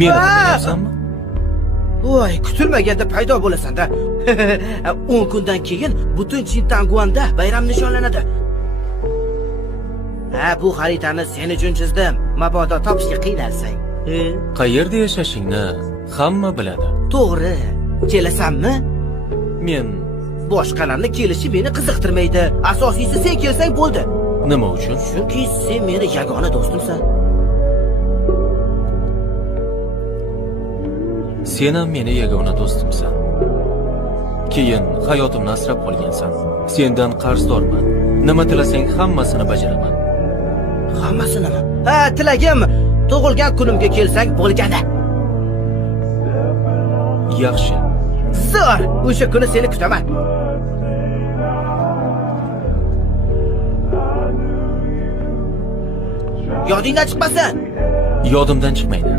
Meni qilyapsanmi? Voy, kutilmaganda paydo bo'lasan-da. 10 kundan keyin butun Chintanguanda bayram nishonlanadi. Bu xaritani sen uchun chizdim. Mabodo topishga qiynalsang. Qayerda yashashingni hamma biladi. To'g'ri. Kelasanmi? Men Boshqalarning kelishi meni qiziqtirmaydi. Asosiysi sen kelsang bo'ldi. nima uchun? Chunki sen meni yagona do'stimsan. Sen ham meni yagona do'stimsan. Keyin hayotimni asrab qolgansan. Sendan qarzdorman. Nima tilasang hammasini bajaraman. Hammasinimi? Tilagim tug'ilgan kunimga kelsang bo'lgani. Yaxshi. Zo'r, o'sha kuni seni kutaman. Yodingdan chiqmasin. Yodimdan chiqmaydi.